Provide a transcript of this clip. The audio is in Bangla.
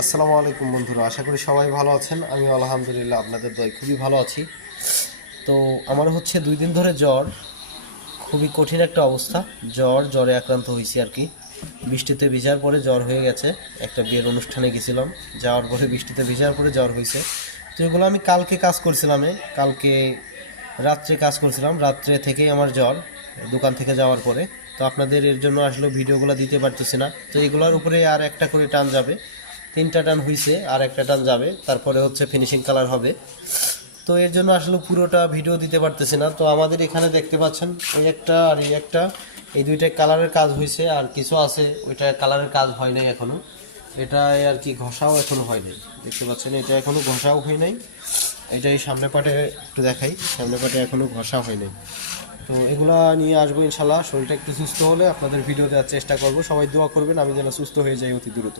আসসালামু আলাইকুম বন্ধুরা, আশা করি সবাই ভালো আছেন। আমি আলহামদুলিল্লাহ আপনাদের দয় খুবই ভালো আছি। তো আমার হচ্ছে 2 দিন ধরে জ্বর, খুবই কঠিন একটা অবস্থা। জ্বরে আক্রান্ত হয়েছি আর কি। বৃষ্টিতে ভিজার পরে জ্বর হয়ে গেছে। একটা বিয়ের অনুষ্ঠানে গেছিলাম, যাওয়ার পরে বৃষ্টিতে ভিজার পরে জ্বর হয়েছে। তো এগুলো আমি কালকে কাজ করছিলাম, কালকে রাত্রে কাজ করছিলাম, রাত্রে থেকেই আমার জ্বর দোকান থেকে যাওয়ার পরে। তো আপনাদের এর জন্য আসলে ভিডিওগুলো দিতে পারতেছি না। তো এগুলোর উপরে আর একটা করে টান যাবে, 3টা টান হয়েছে, আর একটা টান যাবে, তারপরে হচ্ছে ফিনিশিং কালার হবে। তো এর জন্য আসলে পুরোটা ভিডিও দিতে পারতেছি না। তো আমাদের এখানে দেখতে পাচ্ছেন এই একটা আর এই একটা, এই দুইটাই কালারের কাজ হয়েছে, আর কিছু আছে ওইটা কালারের কাজ হয় নাই এখনো। এটা আর কি ঘষাও এখনো হয় নাই, দেখতে পাচ্ছেন এটা এখনো ঘষাও হয় নাই। এটা এই সামনে পাটে একটু দেখাই, সামনে পাটে এখনো ঘষা হয় নাই। তো এগুলা নিয়ে আসবো ইনশাল্লাহ। শরীরটা একটু সুস্থ হলে আপনাদের ভিডিও দেওয়ার চেষ্টা করব। সবাই দোয়া করবেন আমি যেন সুস্থ হয়ে যাই অতি দ্রুত।